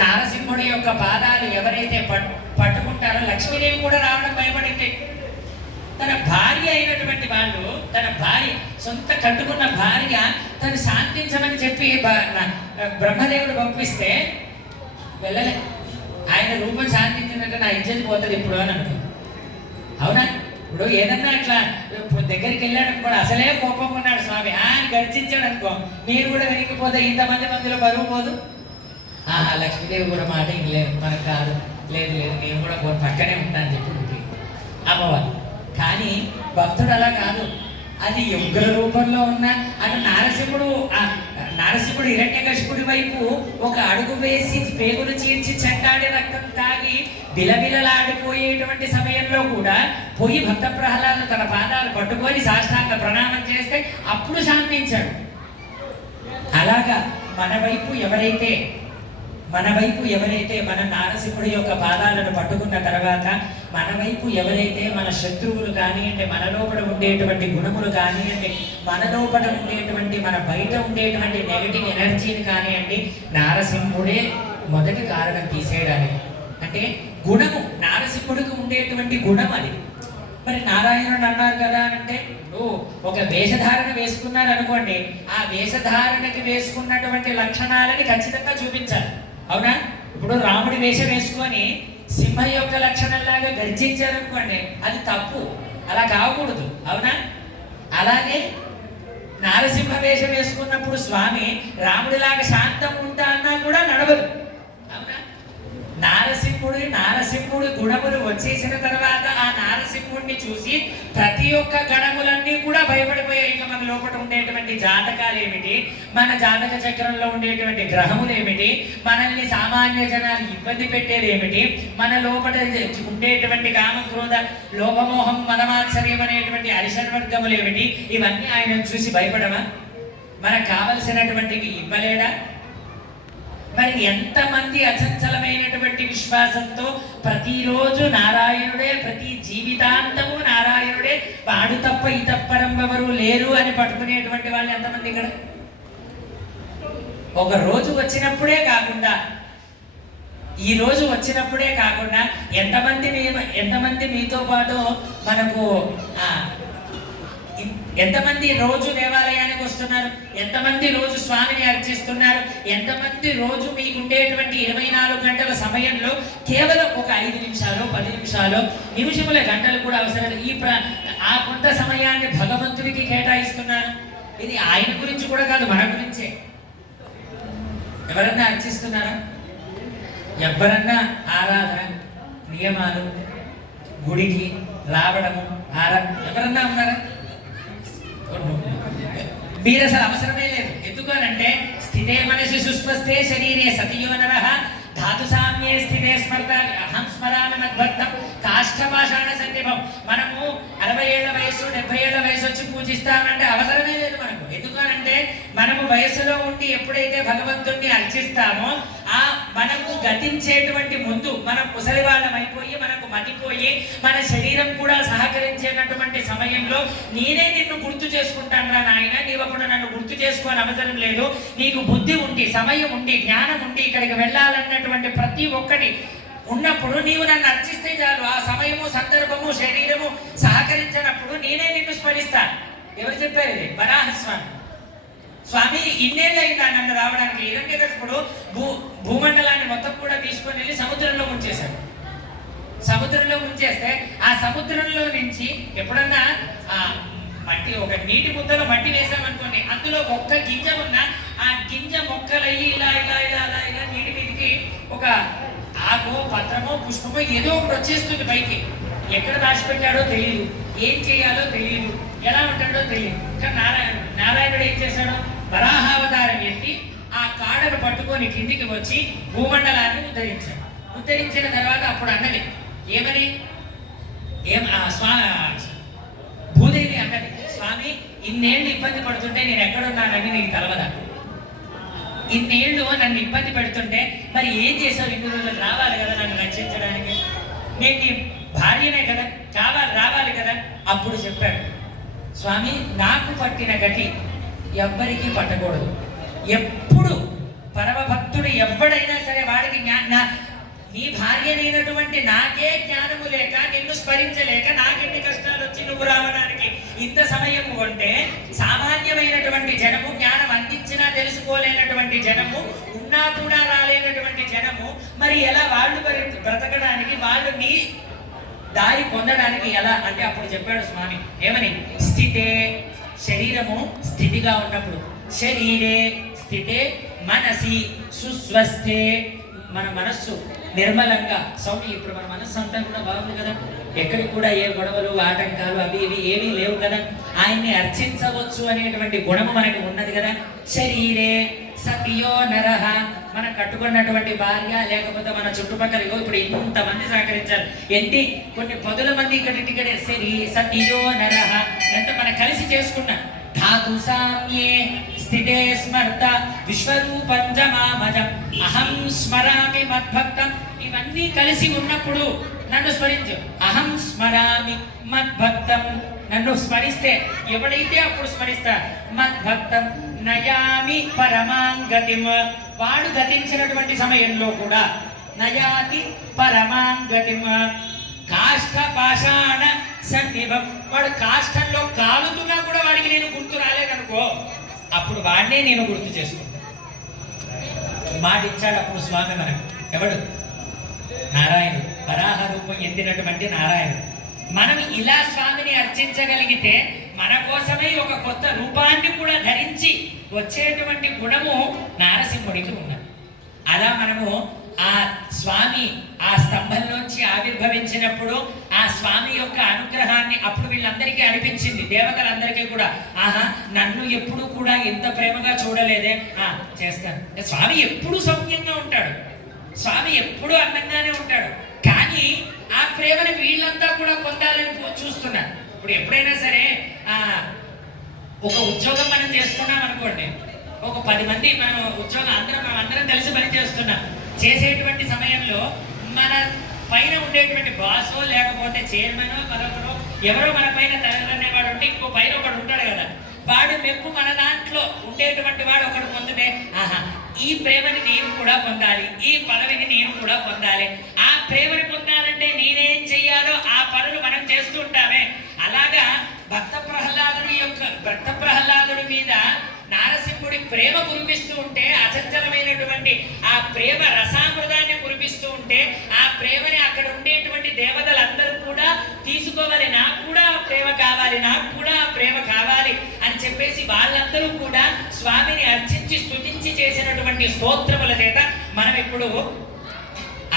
నారసింహుడి యొక్క పాదాలు ఎవరైతే పట్టుకుంటారో లక్ష్మీదేవి కూడా రావడం భయపడింది. తన భార్య అయినటువంటి వాళ్ళు, తన భార్య సొంత కట్టుకున్న భార్య తను శాంతించమని చెప్పి బ్రహ్మదేవుడు పంపిస్తే వెళ్ళలే. ఆయన రూపం శాంతించిందంటే నా ఇజ్జత్ పోతుంది ఇప్పుడు అని అనుకుంది. అవునా? ఇప్పుడు ఏదన్నా అట్లా ఇప్పుడు దగ్గరికి వెళ్ళాడు అనుకోండి, అసలే కోపం ఉన్నాడు స్వామి, ఆయన గర్జించాడు అనుకో, మీరు కూడా వెనక్కిపోతే ఇంతమంది మందిలో బరువు పోదు. లక్ష్మీదేవి కూడా మాట ఇంకలేదు, మనకు కాదు, లేదు లేదు నేను కూడా పక్కనే ఉంటాను చెప్పి అమ్మవారు. కానీ భక్తుడు అలా కాదు, అది ఉగ్ర రూపంలో ఉన్న అటు నారసింహుడు హిరణ్యకశిపుడి వైపు ఒక అడుగు వేసి పేగులు చీల్చి చెండాడి రక్తం తాగి బిలబిలలాడిపోయేటువంటి సమయంలో కూడా పోయి భక్త ప్రహ్లాదు తన పాదాలు పట్టుకొని సాష్టాంగ ప్రణామం చేస్తే అప్పుడు శాంతించాడు. అలాగా మన వైపు ఎవరైతే మన నారసింహుడి యొక్క పాదాలను పట్టుకున్న తర్వాత మన వైపు ఎవరైతే మన శత్రువులు కానివ్వండి, మన లోపల ఉండేటువంటి గుణములు కానివ్వండి, మన లోపల ఉండేటువంటి మన బయట ఉండేటువంటి నెగటివ్ ఎనర్జీని కానివ్వండి, నారసింహుడే మొదటి కారణం తీసేయడానికి. అంటే గుణము, నారసింహుడికి ఉండేటువంటి గుణం అది. మరి నారాయణుడు అన్నారు కదా అంటే ఒక వేషధారణ వేసుకున్నారు అనుకోండి, ఆ వేషధారణకి వేసుకున్నటువంటి లక్షణాలని ఖచ్చితంగా చూపించాలి. అవునా? ఇప్పుడు రాముడి వేషం వేసుకొని సింహ యొక్క లక్షణంలాగా గర్జించారనుకోండి, అది తప్పు, అలా కాకూడదు. అవునా? అలాగే నారసింహ వేషం వేసుకున్నప్పుడు స్వామి రాముడిలాగా శాంతం ఉంటా అన్నా కూడా నడవదు. అవునా? నారసింహుడి గుణములు వచ్చేసిన తర్వాత ఆ నారసింహుడిని చూసి ప్రతి ఒక్క గణములన్నీ కూడా భయపడిపోయాయి. ఇక మన లోపల ఉండేటువంటి జాతకాలు ఏమిటి, మన జాతక చక్రంలో ఉండేటువంటి గ్రహములు ఏమిటి, మనల్ని సామాన్య జనాలు ఇబ్బంది పెట్టేది ఏమిటి, మన లోపల ఉండేటువంటి కామక్రోధ లోభమోహం మనమాత్సర్యం అనేటువంటి అరిషడ్వర్గములు ఏమిటి, ఇవన్నీ ఆయన చూసి భయపడమా? మనకు కావలసినటువంటివి ఇవ్వలేడా? మరి ఎంతమంది అచంచలమైనటువంటి విశ్వాసంతో ప్రతిరోజు నారాయణుడే, ప్రతి జీవితాంతము నారాయణుడే, వాడు తప్ప ఈ తప్పరం ఎవరు లేరు అని పట్టుకునేటువంటి వాళ్ళు ఎంతమంది ఇక్కడ? ఒక రోజు వచ్చినప్పుడే కాకుండా, ఈ రోజు వచ్చినప్పుడే కాకుండా ఎంతమంది మీతో పాటు మనకు ఎంతమంది రోజు దేవాలయానికి వస్తున్నారు, ఎంతమంది రోజు స్వామిని అర్చిస్తున్నారు, ఎంతమంది రోజు మీకు ఉండేటువంటి 24 గంటల సమయంలో కేవలం ఒక 5 నిమిషాలు 10 నిమిషాలు నిమిషముల గంటలు కూడా అవసరం ఆ కొంత సమయాన్ని భగవంతుడికి కేటాయిస్తున్నారు. ఇది ఆయన గురించి కూడా కాదు, మన గురించే. ఎవరన్నా అర్చిస్తున్నారా? ఎవరన్నా ఆరాధన నియమాలు, గుడికి రావడము, ఎవరన్నా ఉన్నారా? మీరు అసలు అవసరమే లేదు. ఎందుకు అనంటే స్థితే మనసి సుస్వస్థే శరీరే సతియో నరః ధాతు సామ్యే స్థితే స్మర్తామి అహం స్మరామి మద్భక్తం కాష్ఠపాషాణ సన్నిభం. మనము 60 ఏళ్ల వయసు 70 ఏళ్ల వయసు వచ్చి పూజిస్తామంటే అవసరమే లేదు మనకు. ఎందుకనంటే మనము వయసులో ఉండి ఎప్పుడైతే భగవంతుణ్ణి అర్చిస్తామో ఆ మనకు గతించేటువంటి ముందు మనం ముసలి వాళ్ళం అయిపోయి మనకు మతిపోయి మన శరీరం కూడా సహకరించేటటువంటి సమయంలో నేనే నిన్ను గుర్తు చేసుకుంటాను రా నాయన, నీవు అప్పుడు నన్ను గుర్తు చేసుకోని అవసరం లేదు, నీకు బుద్ధి ఉండి సమయం ఉండి జ్ఞానం ఉండి ఇక్కడికి వెళ్ళాలన్నటువంటి ప్రతి ఒక్కటి ఉన్నప్పుడు నీవు నన్ను అర్చిస్తే చాలు. ఆ సమయము సందర్భము శరీరము సహకరించినప్పుడు నేనే నిన్ను స్మరిస్తాను. ఎవరు చెప్పారు ఇది? వరాహస్వామి. స్వామి ఇన్నేళ్ళు అయిందా నన్ను రావడానికి? హిరణ్యకశిపుడు భూమండలాన్ని మొత్తం కూడా తీసుకొని వెళ్ళి సముద్రంలో ముంచేశాడు. సముద్రంలో ముంచేస్తే ఆ సముద్రంలో నుంచి ఎప్పుడన్నా మట్టి, ఒక నీటి ముద్దలో మట్టి వేసామనుకోండి, అందులో ఒక్క గింజ ఉన్నా ఆ గింజ మొక్కలయ్యి ఇలా ఇలా ఇలా ఇలా ఇలా నీటి మీదకి ఒక ఆకో పత్రమో పుష్పమో ఏదో ఒకటి వచ్చేస్తుంది పైకి. ఎక్కడ దాచిపెట్టాడో తెలియదు, ఏం చేయాలో తెలియదు, ఎలా ఉంటాడో తెలియదు. కానీ నారాయణుడు ఏం చేశాడు? వరాహావతారం ఎత్తి ఆ కాడను పట్టుకొని కిందికి వచ్చి భూమండలాన్ని ఉద్ధరించాడు. ఉద్ధరించిన తర్వాత అప్పుడు అన్నది ఏమని? భూదేవి అన్నది, స్వామి ఇన్నేళ్ళు ఇబ్బంది పడుతుంటే నేను ఎక్కడున్నానని నీకు తెలవదా? ఇన్నేళ్ళు నన్ను ఇబ్బంది పెడుతుంటే మరి ఏం చేసావు? 2 రోజులు రావాలి కదా నన్ను రక్షించడానికి, నేను నీ భార్యనే కదా, రావాలి కదా. అప్పుడు చెప్పాడు స్వామి, నాకు పట్టిన గతి ఎవ్వరికీ పట్టకూడదు. ఎప్పుడు పరమభక్తుడు ఎవడైనా సరే వాడికి జ్ఞానం నీ భార్యనైనటువంటి నాకే జ్ఞానము లేక నిన్ను స్మరించలేక నాకెన్ని కష్టాలు వచ్చి నువ్వు రావడానికి ఇంత సమయం ఉంటే సామాన్యమైనటువంటి జనము, జ్ఞానం అందించినా తెలుసుకోలేనటువంటి జనము, ఉన్నా కూడా రాలేనటువంటి జనము మరి ఎలా వాళ్ళు బ్రతకడానికి, వాళ్ళు నీ దారి పొందడానికి ఎలా అంటే అప్పుడు చెప్పాడు స్వామి ఏమని, స్థితే శరీరము స్థితిగా ఉన్నప్పుడు, శరీరే స్థితే మనసి సుస్వస్థే మన మనస్సు నిర్మలంగా సౌమ్య. ఇప్పుడు మన మనస్సు అంతా కూడా బాగుంది కదా, ఎక్కడికి కూడా ఏ గొడవలు ఆటంకాలు అవి ఇవి ఏమీ లేవు కదా, ఆయన్ని అర్చించవచ్చు అనేటువంటి గుణము మనకి ఉన్నది కదా. శరీరే సతియో నరహ, మనం కట్టుకున్నటువంటి భార్య లేకపోతే మన చుట్టుపక్కల ఇప్పుడు ఇంతమంది సహకరించారు, ఎన్ని కొన్ని పదుల మంది ఇక్కడే సరి సతియో నరహ ఎంత మనం కలిసి చేసుకున్నాం. ధాతు సామ్యే స్థితే స్మర్త విశ్వరూపంజమామజం అహం స్మరామి మద్భక్తం. ఇవన్నీ కలిసి ఉన్నప్పుడు నన్ను స్మరించు. అహం స్మరామి మద్భక్తం, నన్ను స్మరిస్తే ఎవడైతే అప్పుడు స్మరిస్తా మద్భక్తం నయామి పరమాంగతిం, వాడు గతించినటువంటి సమయంలో కూడా నయాతి పరమాంగతిం. కాష్ట పాషాణ సన్నిభం, వాడు కాష్టంలో కాలుతున్నా కూడా వాడికి నేను గుర్తు రాలేదనుకో, అప్పుడు వాడినే నేను గుర్తు చేసుకుంటాను. మాట ఇచ్చాడు అప్పుడు స్వామి మనకు. ఎవడు? నారాయణుడు, వరాహ రూపం ఎత్తినటువంటి నారాయణుడు. మనం ఇలా స్వామిని అర్చించగలిగితే మన కోసమే ఒక కొత్త రూపాన్ని కూడా ధరించి వచ్చేటువంటి గుణము నారసింహుడికి ఉన్నది. అలా మనము ఆ స్వామి ఆ స్తంభంలోంచి ఆవిర్భవించినప్పుడు ఆ స్వామి యొక్క అనుగ్రహాన్ని అప్పుడు వీళ్ళందరికీ అనిపించింది, దేవతలందరికీ కూడా, ఆహా నన్ను ఎప్పుడు కూడా ఎంత ప్రేమగా చూడలేదే, చేస్తాను. స్వామి ఎప్పుడు సౌఖ్యంగా ఉంటాడు, స్వామి ఎప్పుడు అందంగానే ఉంటాడు, కానీ ఆ ప్రేమని వీళ్ళంతా కూడా పొందాలని చూస్తున్నారు. ఇప్పుడు ఎప్పుడైనా సరే ఒక ఉద్యోగం మనం చేస్తున్నాం అనుకోండి, ఒక 10 మంది మనం ఉద్యోగం అందరం కలిసి పని చేస్తున్నాం. చేసేటువంటి సమయంలో మన పైన ఉండేటువంటి బాసో లేకపోతే చైర్మనో మరొకరో ఎవరో మన పైన తల్లిదండ్రులు ఉంటే ఇంకో పైన ఒకడు ఉంటాడు కదా, వాడు మెప్పు మన దాంట్లో ఉండేటువంటి వాడు ఒకడు పొందితే, ఆహా ఈ ప్రేమని నేను కూడా పొందాలి, ఈ పదవిని నేను కూడా పొందాలి, ఆ ప్రేమని పొందాలంటే నేనేం చెయ్యాలో ఆ పనులు మనం చేస్తూ ఉంటామే. అలాగా భక్త ప్రహ్లాదుడి మీద నారసింహుడి ప్రేమ కురిపిస్తూ ఉంటే, అచంచలమైనటువంటి ఆ ప్రేమ రసామృతాన్ని కురిపిస్తూ ఉంటే, ఆ ప్రేమని అక్కడ ఉండేటువంటి దేవతలందరూ కూడా తీసుకోవాలి, నాకు కూడా ఆ ప్రేమ కావాలి, నాకు కూడా ఆ ప్రేమ కావాలి అని చెప్పేసి వాళ్ళందరూ కూడా స్వామిని అర్చించి స్తుతించి చేసినటువంటి స్తోత్రముల చేత మనం ఇప్పుడు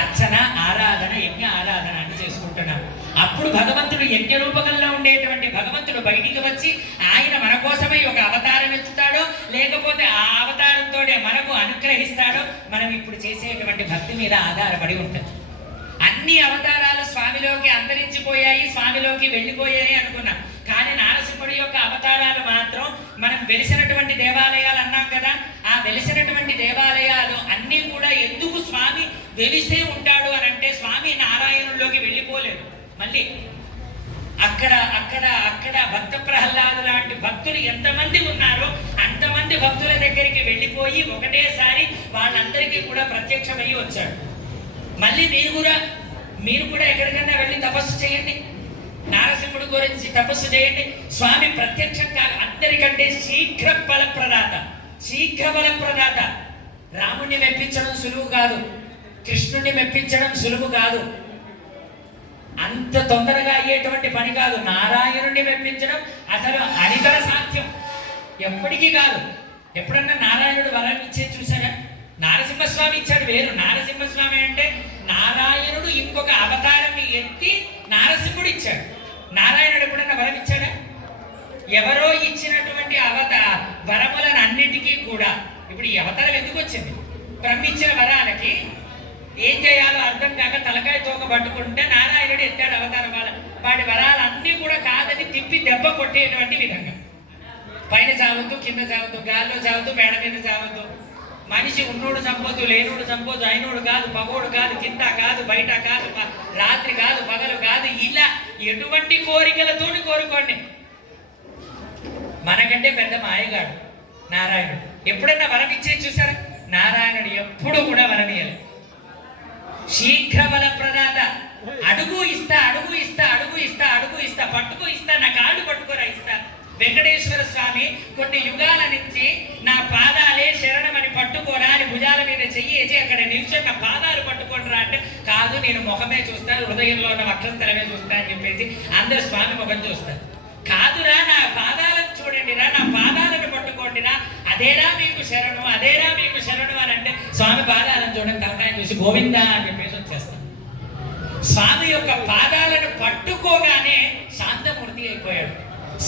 అర్చన ఆరాధన యజ్ఞ ఆరాధన అని చేసుకుంటున్నాం. అప్పుడు భగవంతుడు యజ్ఞ రూపకంలో ఉండేటువంటి భగవంతుడు బయటికి వచ్చి ఆయన మన కోసమే ఒక అవతారం ఎత్తుతాడో లేకపోతే ఆ అవతారంతోనే మనకు అనుగ్రహిస్తాడో మనం ఇప్పుడు చేసేటువంటి భక్తి మీద ఆధారపడి ఉంటుంది. అన్ని అవతారాలు స్వామిలోకి అంతరించిపోయాయి, స్వామిలోకి వెళ్ళిపోయాయి అనుకున్నాం, కానీ నారసింహుడి యొక్క అవతారాలు మాత్రం మనం వెలిసినటువంటి దేవాలయాలు అన్నాం కదా, ఆ వెలిసినటువంటి దేవాలయాలు అన్నీ కూడా ఎందుకు స్వామి వెలిసే ఉంటాడు అని అంటే, స్వామి నారాయణుల్లోకి వెళ్ళిపోలేదు. మళ్ళీ అక్కడ అక్కడ అక్కడ భక్త ప్రహ్లాదు లాంటి భక్తులు ఎంతమంది ఉన్నారో అంతమంది భక్తుల దగ్గరికి వెళ్ళిపోయి ఒకటేసారి వాళ్ళందరికీ కూడా ప్రత్యక్షమయ్యి వచ్చాడు. మళ్ళీ మీరు కూడా ఎక్కడికైనా వెళ్ళి తపస్సు చేయండి, నారసింహుడి గురించి తపస్సు చేయండి. స్వామి ప్రత్యక్షం కాదు, అందరికంటే శీఘ్ర బలప్రదాత. రాముణ్ణి మెప్పించడం సులువు కాదు, కృష్ణుణ్ణి మెప్పించడం సులువు కాదు, అంత తొందరగా అయ్యేటువంటి పని కాదు. నారాయణుణ్ణి మెప్పించడం అసలు అనితర సాధ్యం, ఎప్పటికీ కాదు. ఎప్పుడన్నా నారాయణుడు వరం ఇచ్చేది చూసారా? నారసింహస్వామి ఇచ్చాడు వేరు. నారసింహస్వామి అంటే నారాయణుడు ఇంకొక అవతారాన్ని ఎత్తి నారసింహుడు ఇచ్చాడు. నారాయణుడు ఎప్పుడన్నా వరం ఇచ్చాడా? ఎవరో ఇచ్చినటువంటి వరములను అన్నిటికీ కూడా ఇప్పుడు ఈ అవతారం ఎందుకు వచ్చింది? బ్రహ్మించిన వరాలకి ఏం చేయాలో అర్థం కాక తలకాయ తోక పట్టుకుంటే నారాయణుడు ఎత్తాడు అవతారం. వాడి వరాలన్నీ కూడా కాదని తిప్పి దెబ్బ కొట్టేటువంటి విధంగా, పైన చావద్దు, కింద చావద్దు, గాల్లో చావద్దు, మేడ మీద చావద్దు, మనిషి ఉన్నోడు చంపొద్దు, లేనోడు చంపొద్దు, అయినోడు కాదు, పగోడు కాదు, కింద కాదు, బయట కాదు, రాత్రి కాదు, పగలు కాదు, ఇలా ఎటువంటి కోరికలతోని కోరుకోండి. మనకంటే పెద్ద మాయగాడు నారాయణుడు. ఎప్పుడన్నా వరం ఇచ్చేది చూసారా? నారాయణుడు ఎప్పుడు కూడా వరం ఇయ్యాలి. శీఘ్ర బల ప్రదాత. అడుగు ఇస్తా, అడుగు ఇస్తా, అడుగు ఇస్తా, అడుగు ఇస్తా, పట్టుకు ఇస్తా, నా కాళ్ళు పట్టుకోరా ఇస్తా. వెంకటేశ్వర స్వామి కొన్ని యుగాల నుంచి నా పాదాలే శరణమని పట్టుకోరా అని భుజాల మీద చెయ్యేసి అక్కడ నిల్చొని నా పాదాలు పట్టుకోండిరా అంటే, కాదు నేను ముఖమే చూస్తాను, హృదయంలో ఉన్న వక్షస్థలమే చూస్తా అని చెప్పేసి అందరు స్వామి ముఖం చూస్తారు. కాదురా నా పాదాలను చూడండిరా, నా పాదాలను పట్టుకోండిరా, అదేరా మీకు శరణు, అదేరా మీకు శరణు అని అంటే స్వామి పాదాలను చూడండి, తలకాయ చూసి గోవిందా అని చెప్పేసి వచ్చేస్తాను. స్వామి యొక్క పాదాలను పట్టుకోగానే శాంతమూర్తి అయిపోయాడు.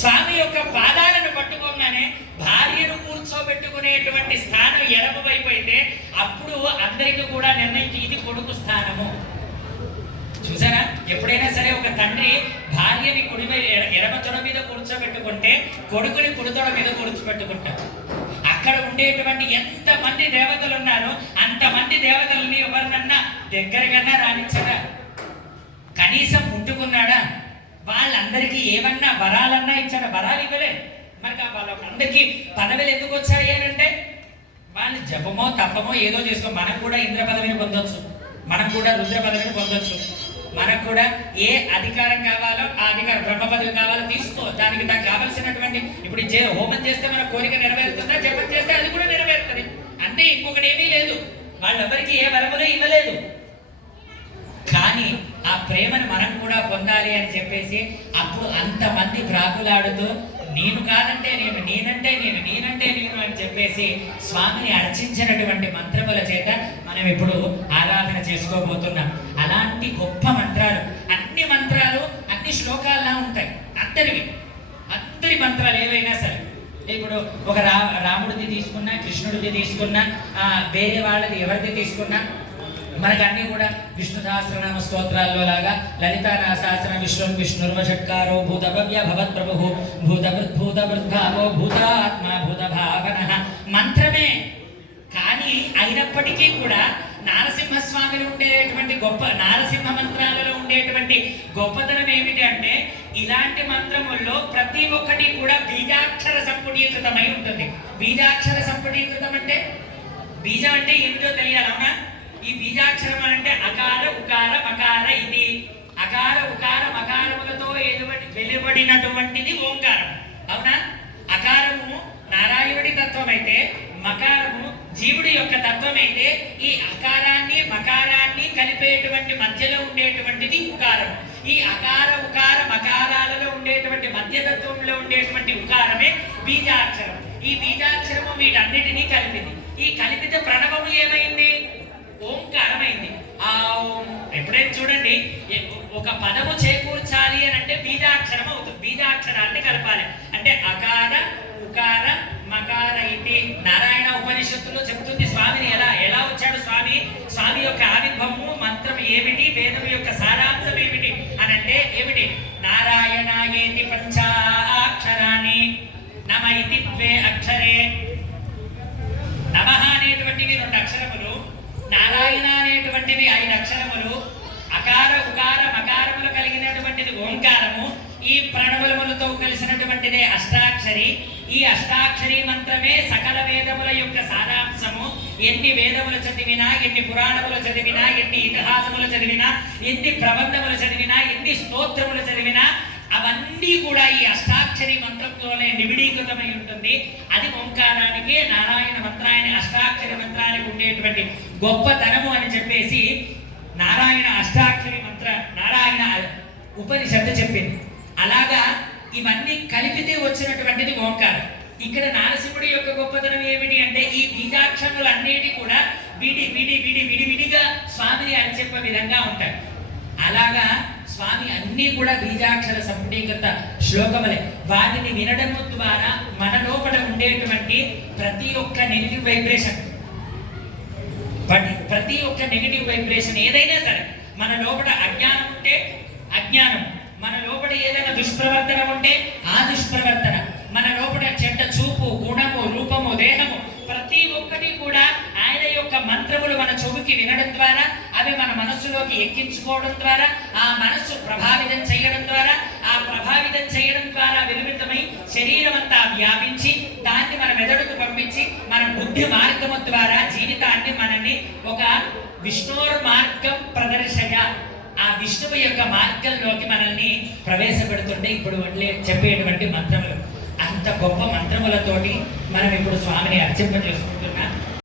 స్వామి యొక్క పాదాలను పట్టుకోగానే భార్యను కూర్చోబెట్టుకునేటువంటి స్థానం ఎడమ వైపు అయితే అప్పుడు అందరికీ కూడా నిర్ణయించి ఇది కొడుకు స్థానము. చూసారా, ఎప్పుడైనా సరే ఒక తండ్రి భార్యని కుడి ఎడమ తొడ మీద కూర్చోబెట్టుకుంటే కొడుకుని కుడి తొడ మీద కూర్చోబెట్టుకుంటారు. అక్కడ ఉండేటువంటి ఎంతమంది దేవతలు ఉన్నారో అంతమంది దేవతలని ఎవరినన్నా దగ్గరకన్నా రాణించగా, కనీసం ముట్టుకున్నాడా? వాళ్ళందరికీ ఏమన్నా వరాలన్నా ఇచ్చాడా? వరాలు ఇవ్వలే. మరి వాళ్ళందరికీ పదవులు ఎందుకు వచ్చాయి అని అంటే వాళ్ళు జపమో తప్పమో ఏదో చేసుకో. మనం కూడా ఇంద్ర పదవిని పొందొచ్చు, మనం కూడా రుద్ర పదవిని పొందొచ్చు, మనకు కూడా ఏ అధికారం కావాలో ఆ అధికారం, బ్రహ్మ పదవి కావాలో తీసుకో. దానికి నాకు కావలసినటువంటి ఇప్పుడు హోమం చేస్తే మన కోరిక నెరవేరుతుందా, జపం చేస్తే అది కూడా నెరవేరుతుంది. అంటే ఇంకొకటి ఏమీ లేదు, వాళ్ళెవరికి ఏ వరములు ఇవ్వలేదు. కానీ ఆ ప్రేమను మనం కూడా పొందాలి అని చెప్పేసి అప్పుడు అంతమంది ప్రాకులాడుతూ నేను కాదంటే నేను, నేనంటే నేను, నేనంటే నేను అని చెప్పేసి స్వామిని అర్చించినటువంటి మంత్రముల చేత మనం ఇప్పుడు ఆరాధన చేసుకోబోతున్నాం. అలాంటి గొప్ప మంత్రాలు, అన్ని మంత్రాలు అన్ని శ్లోకాల్లా ఉంటాయి. అందరి మంత్రాలు ఏవైనా సరే, ఇప్పుడు ఒక రాముడిది తీసుకున్నా, కృష్ణుడిది తీసుకున్నా, వేరే వాళ్ళది ఎవరిది తీసుకున్నా మనకు అన్ని కూడా విష్ణు సహస్రనామ స్తోత్రాల్లో లాగా లలితా సహస్ర విశ్వం విష్ణుర్వషట్కారో భూతభవ్య భవత్ ప్రభు భూతభృద్భావో భూతాత్మ భూత భావన మంత్రమే. కానీ అయినప్పటికీ కూడా నారసింహస్వామిలో ఉండేటువంటి గొప్ప, నారసింహ మంత్రాలలో ఉండేటువంటి గొప్పతనం ఏమిటి అంటే ఇలాంటి మంత్రముల్లో ప్రతి ఒక్కటి కూడా బీజాక్షర సంపుటీకృతమై ఉంటుంది. బీజాక్షర సంపుటీకృతం అంటే బీజం అంటే ఏమిటో తెలియాలి, అవునా? ఈ బీజాక్షరం అంటే అకార ఉకార మకార. ఇది అకార ఉకార మకారములతో వెలువడినటువంటిది ఓంకారం, అవునా? అకారము నారాయణుడి తత్వం అయితే, మకారము జీవుడి యొక్క తత్వం అయితే, ఈ అకారాన్ని మకారాన్ని కలిపేటువంటి మధ్యలో ఉండేటువంటిది ఉకారం. ఈ అకార ఉకార మకారాలలో ఉండేటువంటి మధ్యతత్వంలో ఉండేటువంటి ఉకారమే బీజాక్షరం. ఈ బీజాక్షరము వీటన్నిటినీ కలిపింది. ఈ కలిపితే ప్రణవము ఏమైంది? ఓంకారమైంది. ఆ ఎప్పుడైనా చూడండి, ఒక పదము చేకూర్చాలి అని అంటే బీజాక్షరం అవుతుంది. బీజాక్షరాన్ని కలపాలి అంటే అకార ఉకార మకార. ఇది నారాయణ ఉపనిషత్తులో చెప్తుంది స్వామిని ఎలా వచ్చాడు స్వామి, స్వామి యొక్క ఆవిర్భవము, మంత్రం ఏమిటి, వేదం యొక్క సారాంశం ఏమిటి అని అంటే ఏమిటి? నారాయణాయేతి పంచాక్షరాణి నమ ఇతి ద్వే అక్షరే. నమః అనేటువంటివి 2 అక్షరములు, నారాయణ అనేటువంటివి 5 అక్షరములు, అకార ఉకార మకారములు కలిగినటువంటిది ఓంకారము. ఈ ప్రణవములతో కలిసినటువంటిదే అష్టాక్షరి. ఈ అష్టాక్షరి మంత్రమే సకల వేదముల యొక్క సారాంశము. ఎన్ని వేదములు చదివినా, ఎన్ని పురాణములు చదివినా, ఎన్ని ఇతిహాసములు చదివినా, ఎన్ని ప్రబంధములు చదివినా, ఎన్ని స్తోత్రములు చదివినా అవన్నీ కూడా ఈ అష్టాక్షరి మంత్రంతోనే నిబిడీకృతమై ఉంటుంది. అది ఓంకారానికి, నారాయణ మంత్రాన్ని, అష్టాక్షరి మంత్రానికి ఉండేటువంటి గొప్పతనము అని చెప్పేసి నారాయణ అష్టాక్షరి మంత్ర, నారాయణ ఉపనిషత్తు చెప్పింది. అలాగా ఇవన్నీ కలిపితే వచ్చినటువంటిది ఓంకారం. ఇక్కడ నారసింహుడి యొక్క గొప్పతనం ఏమిటి అంటే ఈ బీజాక్షరములన్నిటి కూడా విడివిడిగా స్వామిని అని చెప్పే విధంగా ఉంటాయి. అలాగా స్వామి అన్నీ కూడా బీజాక్షర సంపుటీకృత శ్లోకములే. వాటిని వినడము ద్వారా మన లోపల ఉండేటువంటి ప్రతి ఒక్క నెగిటివ్ వైబ్రేషన్ ఏదైనా సరే, మన లోపల అజ్ఞానం ఉంటే అజ్ఞానం, మన లోపల ఏదైనా దుష్ప్రవర్తన ఉంటే ఆ దుష్ప్రవర్తన, మన లోపల చెడ్డ చూపు, గుణము, రూపము, దేహము ప్రతి ఒక్కటి కూడా ఆయన యొక్క మంత్రములు మన చెవుకి వినడం ద్వారా, అవి మన మనస్సులోకి ఎక్కించుకోవడం ద్వారా, ఆ మనస్సు ప్రభావితం చేయడం ద్వారా, ఆ ప్రభావితం చేయడం ద్వారా విలువితమై శరీరం అంతా వ్యాపించి దాన్ని మన మెదడుకు పంపించి మన బుద్ధి మార్గము ద్వారా జీవితాన్ని మనల్ని ఒక విష్ణోర్ మార్గం ప్రదర్శయ, ఆ విష్ణువు యొక్క మార్గంలోకి మనల్ని ప్రవేశపెడుతుంటే ఇప్పుడు చెప్పేటువంటి మంత్రములు, అంత గొప్ప మంత్రములతోటి మనం ఇప్పుడు స్వామిని అర్చింప చేసుకుంటున్నాం.